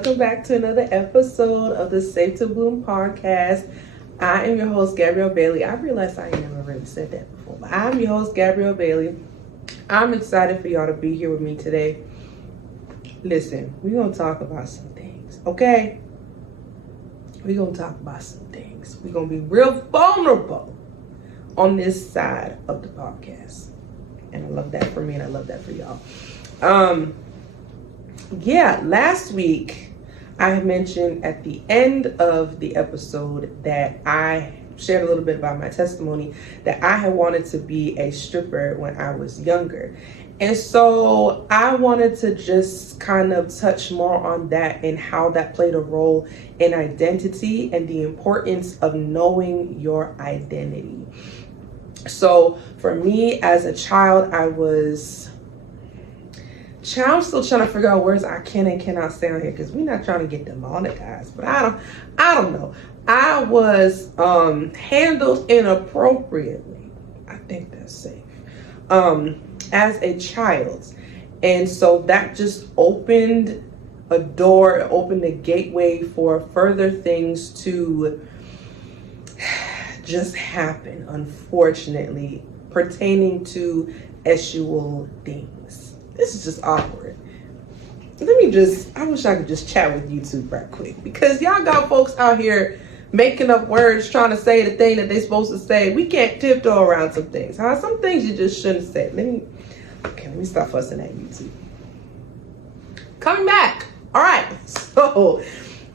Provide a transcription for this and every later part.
welcome back to another episode of the Safe to Bloom podcast. I am your host, Gabrielle Bailey. I realized I ain't never really said that before, but I'm your host, Gabrielle Bailey. I'm excited for y'all to be here with me today. Listen, we're going to talk about some things, okay? We're going to talk about some things. We're going to be real vulnerable on this side of the podcast. And I love that for me and I love that for y'all. Last week I had mentioned at the end of the episode that I shared a little bit about my testimony that I had wanted to be a stripper when I was younger. And so I wanted to just kind of touch more on that and how that played a role in identity and the importance of knowing your identity. So for me as a child, I'm still trying to figure out words I can and cannot say on here because we're not trying to get demonetized, but I don't know. I was handled inappropriately. I think that's safe. As a child. And so that just opened a door, opened a gateway for further things to just happen, unfortunately, pertaining to sexual things. This is just awkward. I wish I could just chat with YouTube right quick because y'all got folks out here making up words, trying to say the thing that they're supposed to say. We can't tiptoe around some things. Some things you just shouldn't say. Let me stop fussing at YouTube. Coming back. All right. So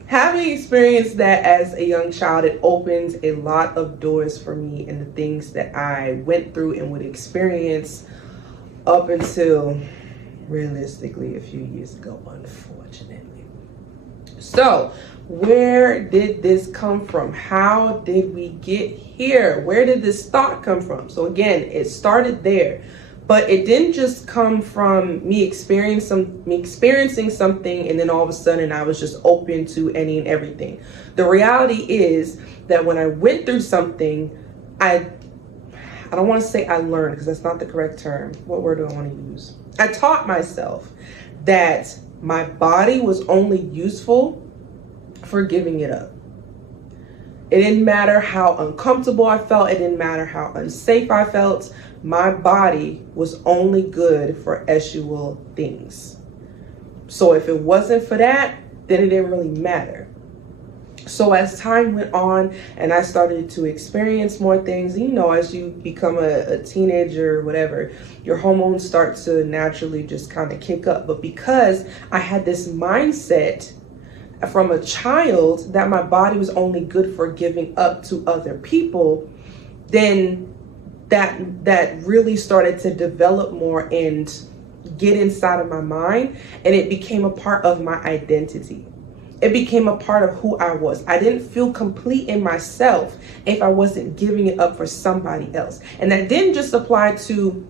having experienced that as a young child, it opens a lot of doors for me in the things that I went through and would experience up until realistically a few years ago, unfortunately. So where did this come from? How did we get here? Where did this thought come from? So again, it started there, but it didn't just come from me experiencing something and then all of a sudden I was just open to any and everything. The reality is that when I went through something, I don't want to say I learned because that's not the correct term. What word do I want to use? I taught myself that my body was only useful for giving it up. It didn't matter how uncomfortable I felt. It didn't matter how unsafe I felt. My body was only good for sexual things. So if it wasn't for that, then it didn't really matter. So as time went on and I started to experience more things, as you become a teenager or whatever, your hormones start to naturally just kind of kick up. But because I had this mindset from a child that my body was only good for giving up to other people, then that really started to develop more and get inside of my mind, and it became a part of my identity. It became a part of who I was. I didn't feel complete in myself if I wasn't giving it up for somebody else. And that didn't just apply to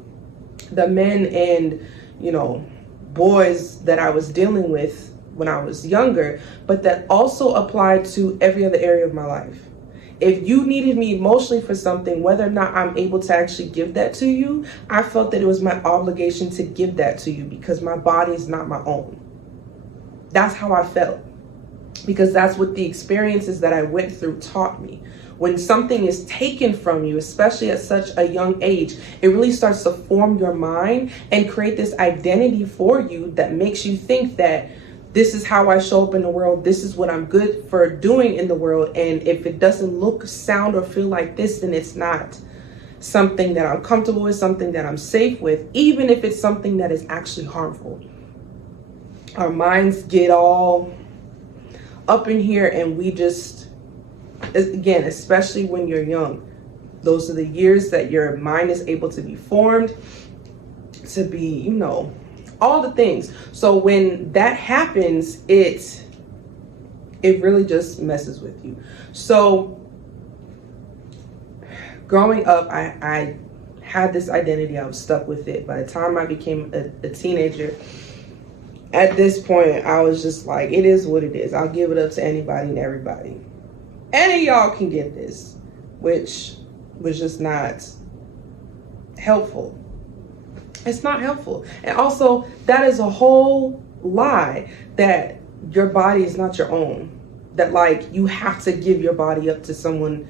the men and, boys that I was dealing with when I was younger, but that also applied to every other area of my life. If you needed me emotionally for something, whether or not I'm able to actually give that to you, I felt that it was my obligation to give that to you because my body is not my own. That's how I felt. Because that's what the experiences that I went through taught me. When something is taken from you, especially at such a young age, it really starts to form your mind and create this identity for you that makes you think that this is how I show up in the world. This is what I'm good for doing in the world. And if it doesn't look, sound, or feel like this, then it's not something that I'm comfortable with, something that I'm safe with, even if it's something that is actually harmful. Our minds get all up in here and we just, again, especially when you're young, those are the years that your mind is able to be formed, to be, all the things. So when that happens, it really just messes with you. So growing up, I had this identity. I was stuck with it. By the time I became a teenager, at this point, I was just like, it is what it is. I'll give it up to anybody and everybody. Any of y'all can get this, which was just not helpful. It's not helpful. And also, that is a whole lie that your body is not your own. That like you have to give your body up to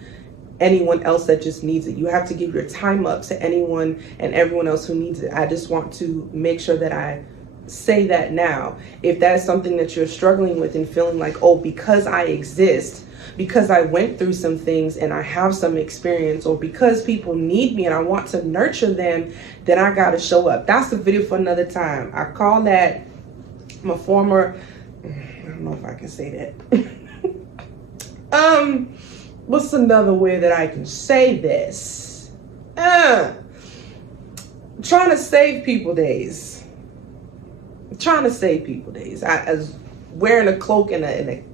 anyone else that just needs it. You have to give your time up to anyone and everyone else who needs it. I just want to make sure that I say that now. If that is something that you're struggling with and feeling like, oh, because I exist, because I went through some things and I have some experience, or because people need me and I want to nurture them, then I got to show up. That's a video for another time. I call that my former, I don't know if I can say that. What's another way that I can say this? Trying to save people days. Trying to save people days. I was wearing a cloak and a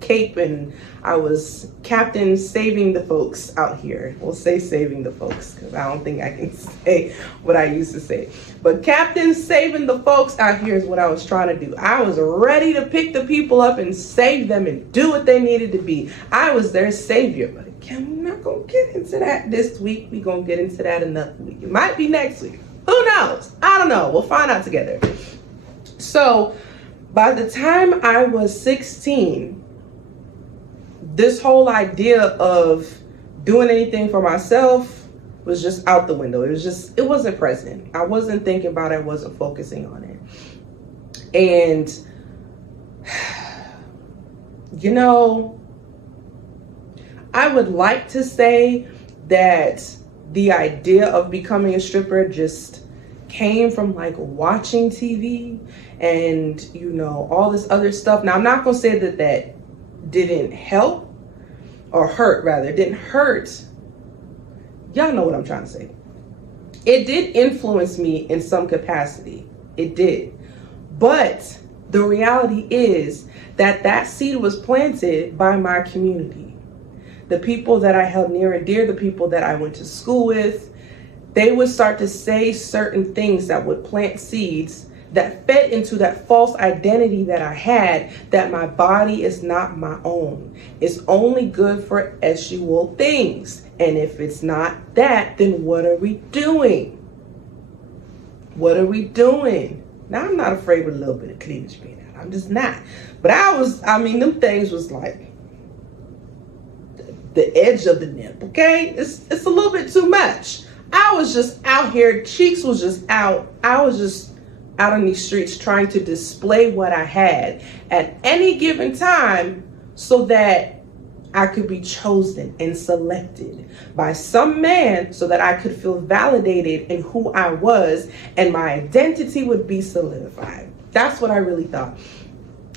cape, and I was Captain Saving the Folks out here. We'll say Saving the Folks because I don't think I can say what I used to say. But Captain Saving the Folks out here is what I was trying to do. I was ready to pick the people up and save them and do what they needed to be. I was their savior. But again, we're not going to get into that this week. We're going to get into that another week. It might be next week. Who knows? I don't know. We'll find out together. So by the time I was 16, this whole idea of doing anything for myself was just out the window. It wasn't present. I wasn't thinking about it. I wasn't focusing on it. And, you know, I would like to say that the idea of becoming a stripper just came from like watching TV and, you know, all this other stuff. Now, I'm not going to say that didn't help or hurt, rather. It didn't hurt. Y'all know what I'm trying to say. It did influence me in some capacity. It did. But the reality is that seed was planted by my community. The people that I held near and dear, the people that I went to school with, they would start to say certain things that would plant seeds that fed into that false identity that I had, that my body is not my own. It's only good for sexual things. And if it's not that, then what are we doing? What are we doing? Now, I'm not afraid with a little bit of cleavage being out. I'm just not. But them things was like the edge of the nip, okay? It's a little bit too much. I was just out here, cheeks was just out. I was just out on these streets trying to display what I had at any given time so that I could be chosen and selected by some man so that I could feel validated in who I was and my identity would be solidified. That's what I really thought.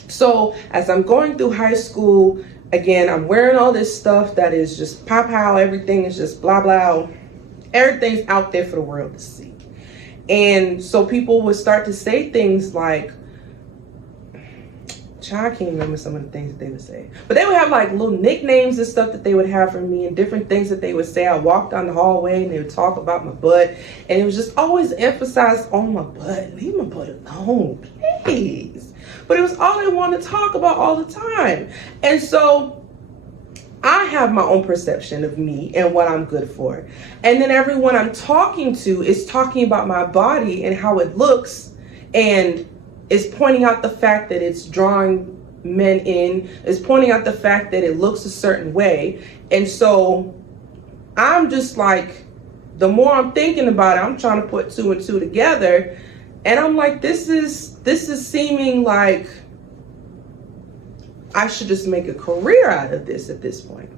So as I'm going through high school, again, I'm wearing all this stuff that is just pop how, everything is just blah, blah. Everything's out there for the world to see. And so people would start to say things like, I can't remember some of the things that they would say, but they would have like little nicknames and stuff that they would have for me and different things that they would say. I walked down the hallway and they would talk about my butt, and it was just always emphasized on my butt. Leave my butt alone, please. But it was all they wanted to talk about all the time. And so I have my own perception of me and what I'm good for. And then everyone I'm talking to is talking about my body and how it looks, and is pointing out the fact that it's drawing men in, is pointing out the fact that it looks a certain way. And so I'm just like, the more I'm thinking about it, I'm trying to put two and two together. And I'm like, this is seeming like I should just make a career out of this at this point.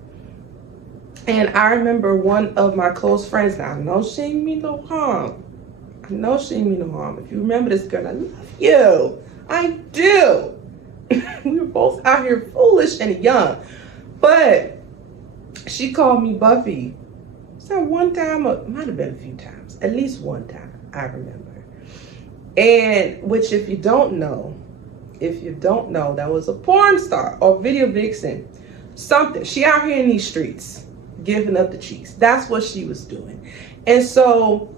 And I remember one of my close friends, now I know she ain't mean no harm. I know she ain't mean no harm. If you remember this girl, I love you. I do. We were both out here foolish and young. But she called me Buffy. So one time, or it might have been a few times, at least one time, I remember. And which, if you don't know, that was a porn star or video vixen, something. She out here in these streets, giving up the cheeks. That's what she was doing. And so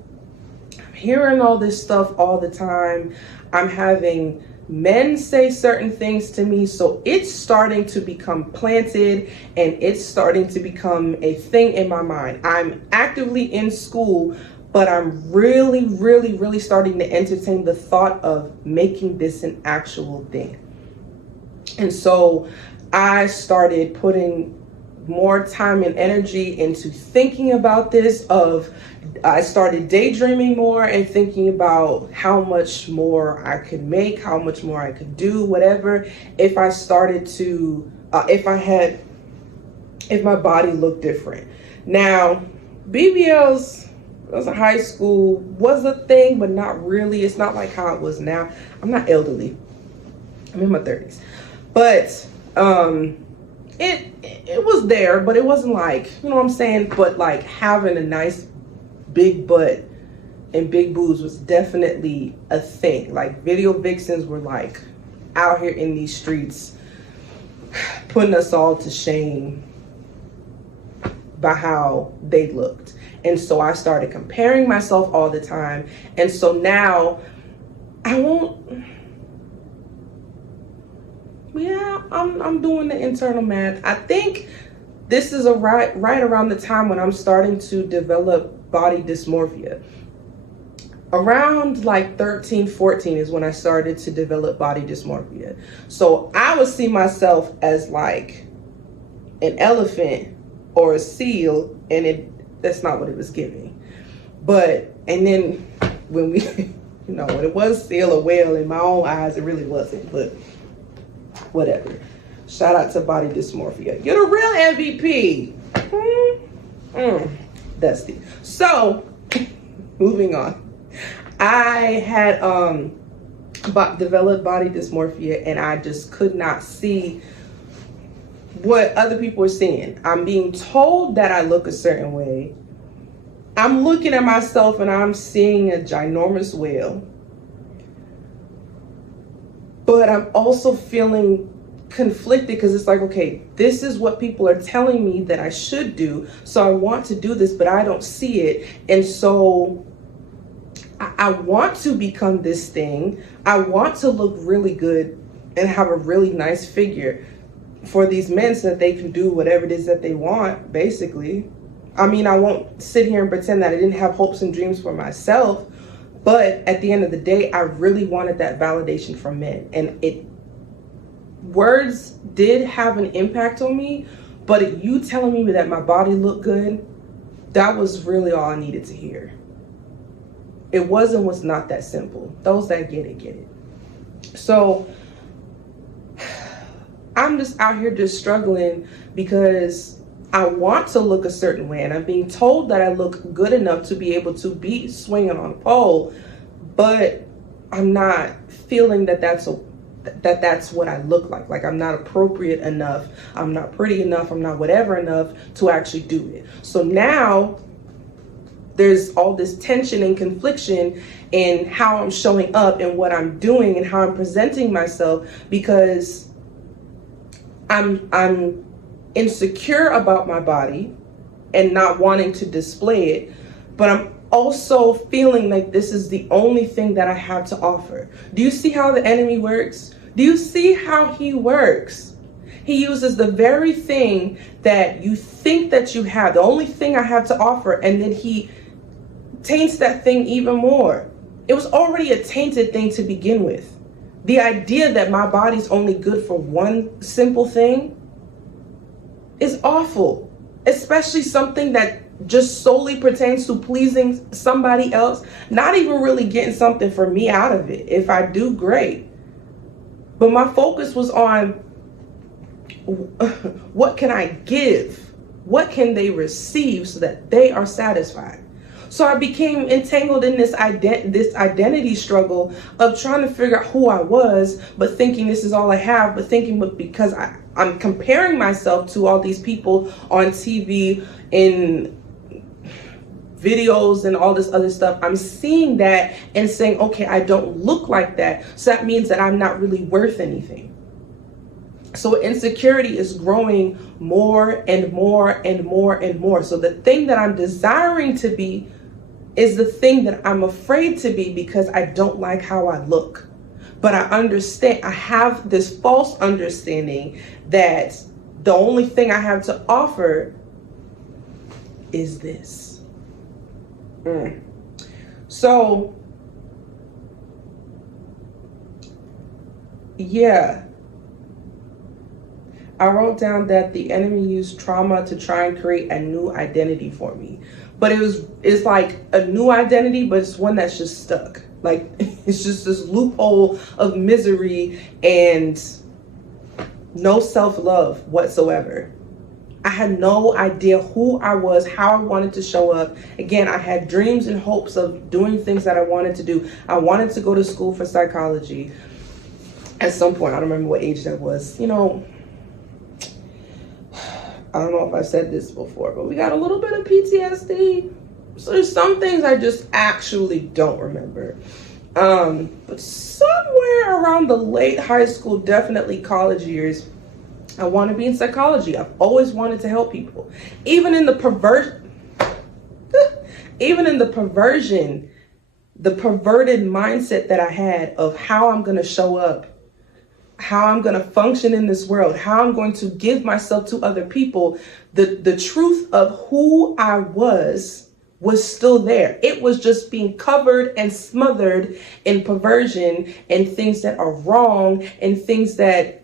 I'm hearing all this stuff all the time. I'm having men say certain things to me. So it's starting to become planted, and it's starting to become a thing in my mind. I'm actively in school, but I'm really, really, really starting to entertain the thought of making this an actual thing. And so I started putting more time and energy into thinking about this. I started daydreaming more and thinking about how much more I could make, how much more I could do, whatever, if I started to, if my body looked different. Now, BBLs, as a high school, was a thing, but not really. It's not like how it was now. I'm not elderly. I'm in my 30s. But it was there, but it wasn't like, you know what I'm saying? But like having a nice big butt and big boobs was definitely a thing. Like video vixens were like out here in these streets putting us all to shame by how they looked. And so I started comparing myself all the time. And so now I'm doing the internal math. I think this is right around the time when I'm starting to develop body dysmorphia. Around like 13, 14 is when I started to develop body dysmorphia. So I would see myself as like an elephant or a seal, and that's not what it was giving. And then when when it was seal or whale in my own eyes, it really wasn't, but whatever. Shout out to body dysmorphia. You're the real MVP. Dusty. So, moving on. I had developed body dysmorphia, and I just could not see what other people are seeing. I'm being told that I look a certain way. I'm looking at myself and I'm seeing a ginormous whale. But I'm also feeling conflicted because it's like, okay, this is what people are telling me that I should do. So I want to do this, but I don't see it. And so I want to become this thing. I want to look really good and have a really nice figure for these men so that they can do whatever it is that they want, basically. I mean, I won't sit here and pretend that I didn't have hopes and dreams for myself, but at the end of the day, I really wanted that validation from men. And words did have an impact on me, but you telling me that my body looked good, that was really all I needed to hear. It was not that simple. Those that get it, get it. So I'm just out here just struggling because I want to look a certain way, and I'm being told that I look good enough to be able to be swinging on a pole, but I'm not feeling that that's what I look like. Like I'm not appropriate enough, I'm not pretty enough, I'm not whatever enough to actually do it. So now there's all this tension and confliction in how I'm showing up and what I'm doing and how I'm presenting myself, because I'm insecure about my body and not wanting to display it, but I'm also feeling like this is the only thing that I have to offer. Do you see how the enemy works? Do you see how he works? He uses the very thing that you think that you have, the only thing I have to offer, and then he taints that thing even more. It was already a tainted thing to begin with. The idea that my body's only good for one simple thing is awful, especially something that just solely pertains to pleasing somebody else, not even really getting something for me out of it. If I do, great. But my focus was on what can I give? What can they receive so that they are satisfied? So I became entangled in this identity struggle of trying to figure out who I was, but thinking this is all I have, but thinking because I'm comparing myself to all these people on TV, in videos and all this other stuff. I'm seeing that and saying, okay, I don't look like that. So that means that I'm not really worth anything. So insecurity is growing more and more and more and more. So the thing that I'm desiring to be is the thing that I'm afraid to be because I don't like how I look. But I understand, I have this false understanding that the only thing I have to offer is this. So, yeah, I wrote down that the enemy used trauma to try and create a new identity for me. But it's like a new identity, but it's one that's just stuck. Like, it's just this loophole of misery and no self-love whatsoever. I had no idea who I was, how I wanted to show up. Again, I had dreams and hopes of doing things that I wanted to do. I wanted to go to school for psychology at some point. I don't remember what age that was. You know, I don't know if I've said this before, but we got a little bit of PTSD. So there's some things I just actually don't remember. But somewhere around the late high school, definitely college years, I want to be in psychology. I've always wanted to help people. Even in the perversion, the perverted mindset that I had of how I'm going to show up, how I'm going to function in this world, how I'm going to give myself to other people, the truth of who I was still there. It was just being covered and smothered in perversion and things that are wrong and things that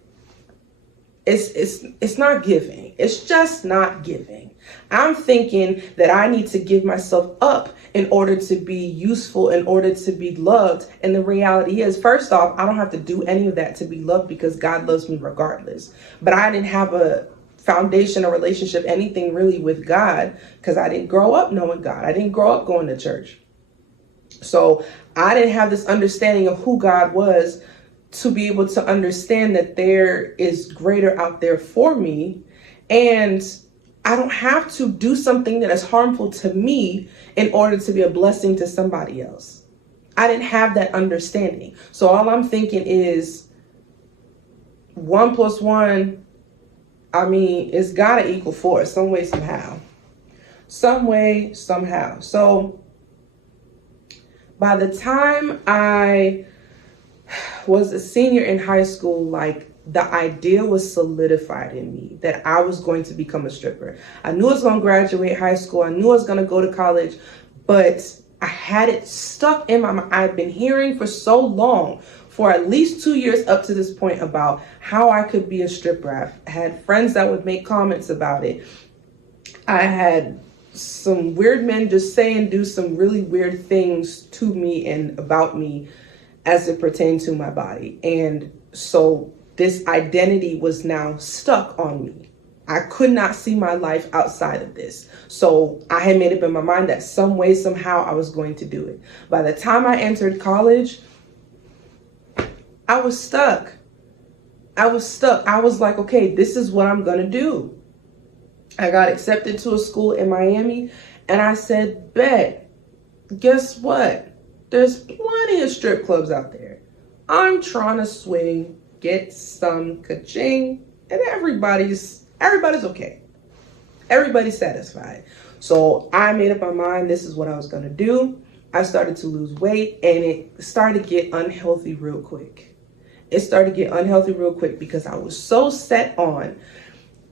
it's not giving. It's just not giving. I'm thinking that I need to give myself up in order to be useful, in order to be loved. And the reality is, first off, I don't have to do any of that to be loved because God loves me regardless. But I didn't have a foundation, a relationship, anything really with God because I didn't grow up knowing God. I didn't grow up going to church. So I didn't have this understanding of who God was to be able to understand that there is greater out there for me. And I don't have to do something that is harmful to me in order to be a blessing to somebody else. I didn't have that understanding. So all I'm thinking is 1 + 1, I mean, it's gotta equal 4 some way, somehow. Some way, somehow. So by the time I was a senior in high school, like, the idea was solidified in me that I was going to become a stripper. I knew I was going to graduate high school. I knew I was going to go to college, but I had it stuck in my mind. I've been hearing for so long, for at least 2 years up to this point, about how I could be a stripper. I've had friends that would make comments about it. I had some weird men just say and do some really weird things to me and about me as it pertained to my body. And so this identity was now stuck on me. I could not see my life outside of this. So I had made up in my mind that some way, somehow I was going to do it. By the time I entered college, I was stuck. I was like, okay, this is what I'm going to do. I got accepted to a school in Miami and I said, bet, guess what? There's plenty of strip clubs out there. I'm trying to swing, get some ka-ching, and everybody's okay. Everybody's satisfied. So I made up my mind, this is what I was going to do. I started to lose weight and it started to get unhealthy real quick. Because I was so set on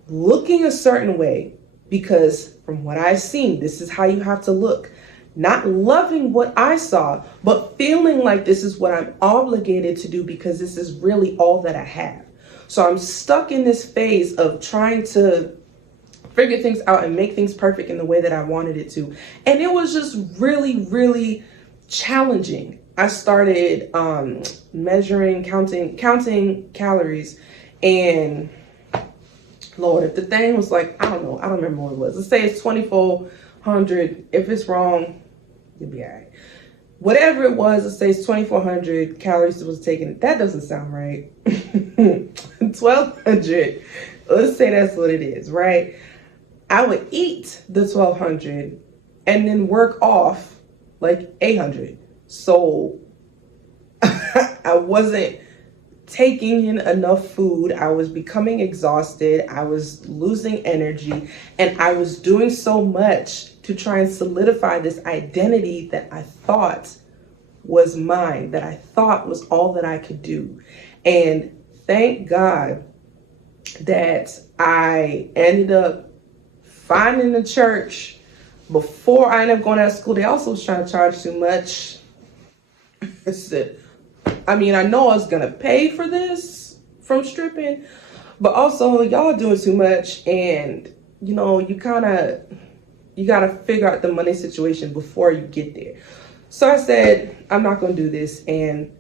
looking a certain way, because from what I've seen, this is how you have to look. Not loving what I saw, but feeling like this is what I'm obligated to do because this is really all that I have. So I'm stuck in this phase of trying to figure things out and make things perfect in the way that I wanted it to. And it was just really, really challenging. I started measuring, counting calories, and Lord, if the thing was like, I don't remember what it was. Let's say it's 2,400. If it's wrong, you'll be all right. Whatever it was, let's say it's 2,400 calories that was taken. That doesn't sound right. 1,200. Let's say that's what it is, right? I would eat the 1,200 and then work off like 800. So I wasn't taking in enough food. I was becoming exhausted. I was losing energy, and I was doing so much to try and solidify this identity that I thought was mine, that I thought was all that I could do. And thank God that I ended up finding a church before I ended up going out of school. They also was trying to charge too much. I mean, I know I was going to pay for this from stripping, But also, y'all doing too much, and you gotta figure out the money situation before you get there. So I said, I'm not gonna do this, and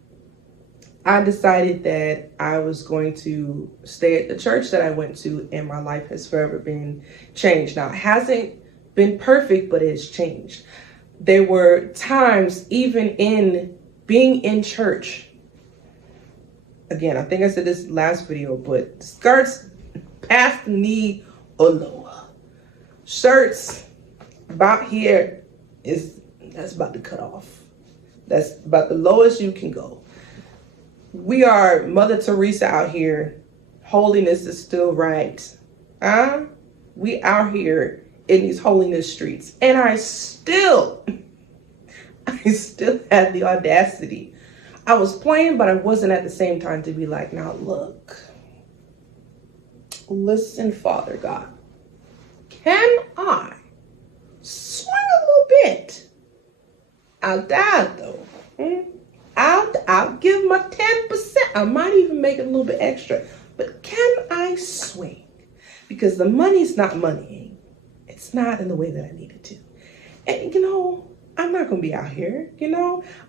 I decided that I was going to stay at the church that I went to, and my life has forever been changed. Now, it hasn't been perfect, but it has changed. There were times, even in being in church, again, I think I said this last video, but skirts past the knee or lower. Shirts about here, that's about to cut off. That's about the lowest you can go. We are Mother Teresa out here. Holiness is still right. We out here in these holiness streets. And I still had the audacity. I was playing, but I wasn't at the same time to be like, now look, listen, Father God, can I swing a little bit? I'll die though. I'll give my 10%. I might even make it a little bit extra. But can I swing? Because the money's not moneying. It's not in the way that I need it to. And I'm not going to be out here,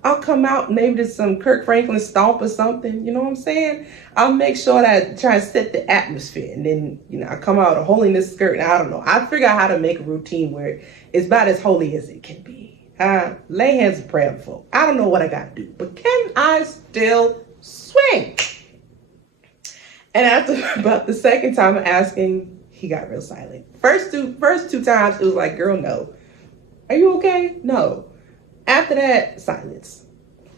I'll come out maybe to some Kirk Franklin stomp or something, you know what I'm saying? I'll make sure that I try to set the atmosphere, and then, I come out a holiness skirt, and I don't know. I figure out how to make a routine where it's about as holy as it can be. Lay hands and pray for. I don't know what I got to do, but can I still swing? And after about the second time of asking, he got real silent. First two times, it was like, girl, no. Are you okay? No. After that, silence.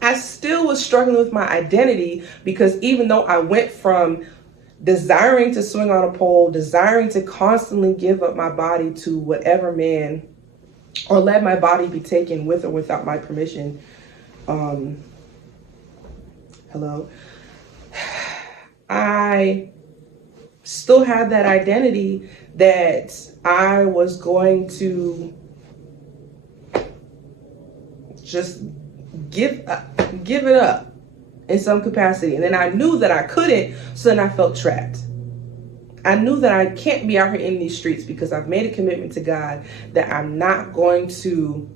I still was struggling with my identity, because even though I went from desiring to swing on a pole, desiring to constantly give up my body to whatever man, or let my body be taken with or without my permission. Hello. I still had that identity that I was going to just give it up in some capacity. And then I knew that I couldn't, so then I felt trapped. I knew that I can't be out here in these streets, because I've made a commitment to God that I'm not going to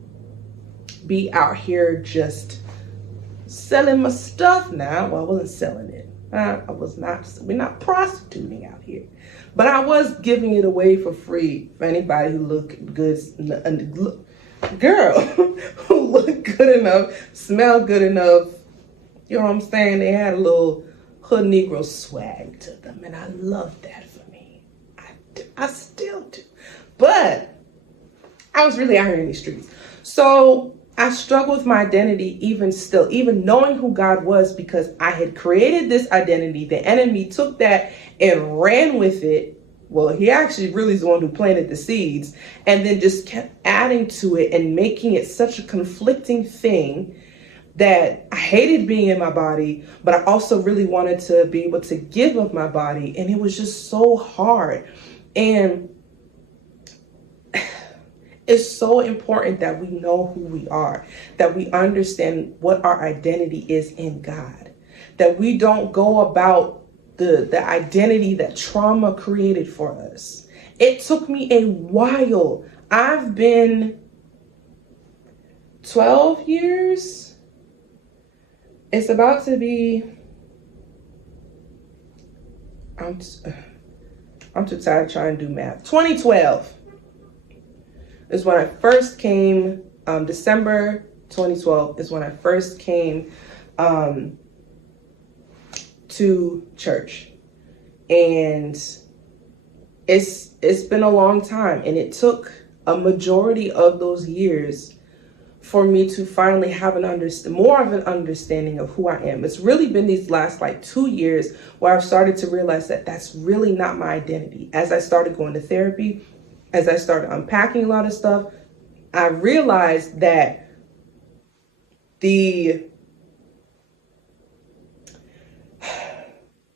be out here just selling my stuff now. Well, I wasn't selling it. We're not prostituting out here. But I was giving it away for free for anybody who looked good, who looked good enough, smelled good enough. You know what I'm saying? They had a little hood Negro swag to them, and I loved that for me. I still do. But I was really out here in these streets. So I struggled with my identity even knowing who God was, because I had created this identity. The enemy took that and ran with it. Well, he actually really is the one who planted the seeds, and then just kept adding to it and making it such a conflicting thing that I hated being in my body, but I also really wanted to be able to give up my body. And it was just so hard. And it's so important that we know who we are, that we understand what our identity is in God, that we don't go about the identity that trauma created for us. It took me a while. I've been 12 years. It's about to be, I'm too tired trying to do math. 2012 is when I first came, December 2012 is when I first came to church. And it's been a long time, and it took a majority of those years for me to finally have more of an understanding of who I am. It's really been these last 2 years where I've started to realize that that's really not my identity. As I started going to therapy, as I started unpacking a lot of stuff, I realized that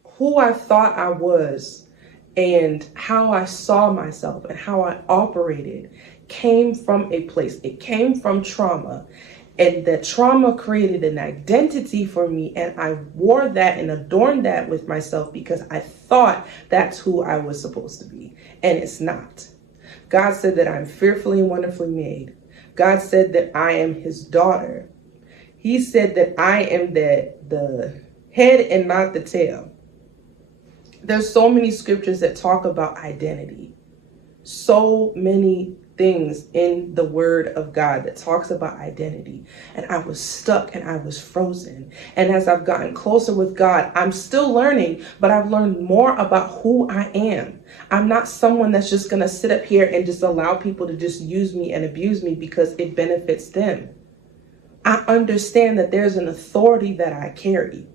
who I thought I was and how I saw myself and how I operated came from a place. It came from trauma. And that trauma created an identity for me, and I wore that and adorned that with myself because I thought that's who I was supposed to be. And it's not. God said that I'm fearfully and wonderfully made. God said that I am his daughter. He said that I am the head and not the tail. There's so many scriptures that talk about identity. So many things in the word of God that talks about identity. And I was stuck and I was frozen. And as I've gotten closer with God, I'm still learning, but I've learned more about who I am. I'm not someone that's just going to sit up here and just allow people to just use me and abuse me because it benefits them. I understand that there's an authority that I carry,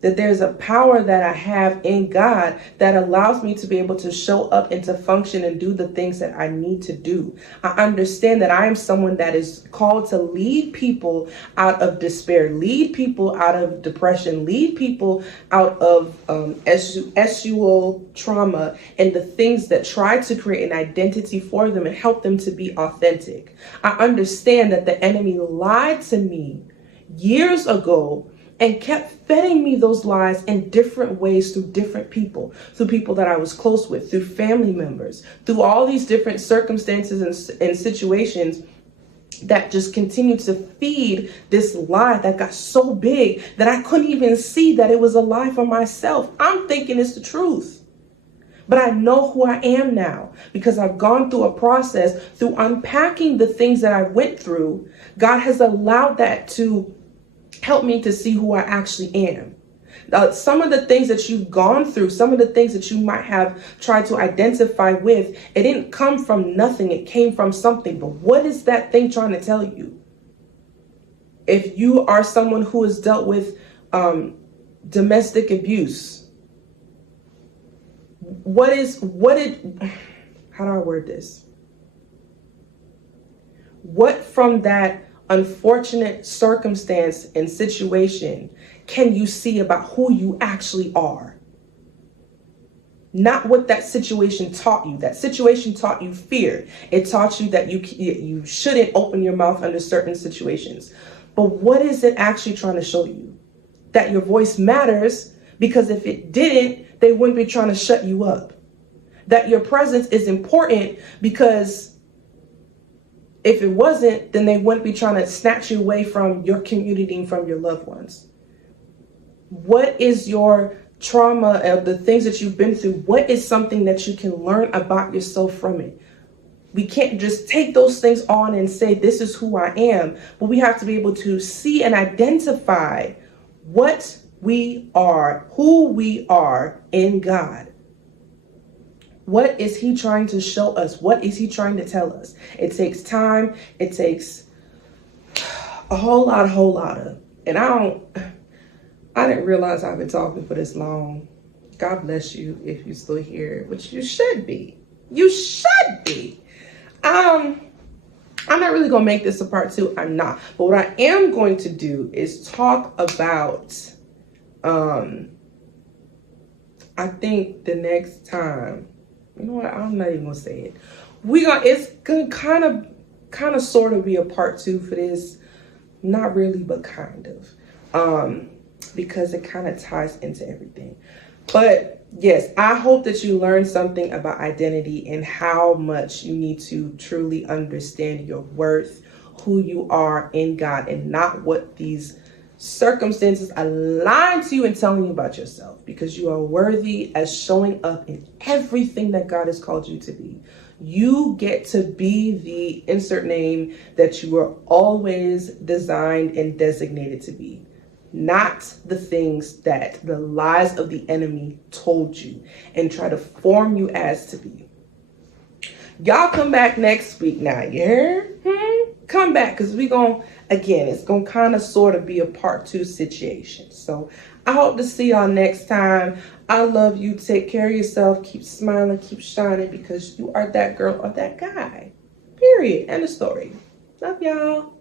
that there's a power that I have in God that allows me to be able to show up and to function and do the things that I need to do. I understand that I am someone that is called to lead people out of despair, lead people out of depression, lead people out of sexual trauma and the things that try to create an identity for them and help them to be authentic. I understand that the enemy lied to me years ago and kept feeding me those lies in different ways through different people, through people that I was close with, through family members, through all these different circumstances and situations that just continued to feed this lie that got so big that I couldn't even see that it was a lie for myself. I'm thinking it's the truth. But I know who I am now because I've gone through a process through unpacking the things that I went through. God has allowed that to help me to see who I actually am. Some of the things that you've gone through, some of the things that you might have tried to identify with, it didn't come from nothing. It came from something. But what is that thing trying to tell you? If you are someone who has dealt with domestic abuse, how do I word this? What from that unfortunate circumstance and situation can you see about who you actually are? Not what that situation taught you. That situation taught you fear. It taught you that you shouldn't open your mouth under certain situations. But what is it actually trying to show you? That your voice matters, because if it didn't, they wouldn't be trying to shut you up. That your presence is important, because if it wasn't, then they wouldn't be trying to snatch you away from your community and from your loved ones. What is your trauma of the things that you've been through? What is something that you can learn about yourself from it? We can't just take those things on and say, this is who I am. But we have to be able to see and identify what we are, who we are in God. What is he trying to show us? What is he trying to tell us? It takes time. It takes a whole lot of, and I didn't realize I've been talking for this long. God bless you if you're still here, which you should be. You should be. I'm not really going to make this a part 2. I'm not. But what I am going to do is talk about, I think the next time, you know what? I'm not even gonna say it. It's gonna kind of sort of be a part 2 for this. Not really, but kind of. Because it kind of ties into everything. But yes, I hope that you learned something about identity and how much you need to truly understand your worth, who you are in God, and not what these circumstances are lying to you and telling you about yourself, because you are worthy as showing up in everything that God has called you to be. You get to be the insert name that you were always designed and designated to be, not the things that the lies of the enemy told you and try to form you as to be. Y'all come back next week now, you heard? Come back, because it's going to kind of sort of be a part 2 situation. So I hope to see y'all next time. I love you. Take care of yourself. Keep smiling. Keep shining, because you are that girl or that guy. Period. End of story. Love y'all.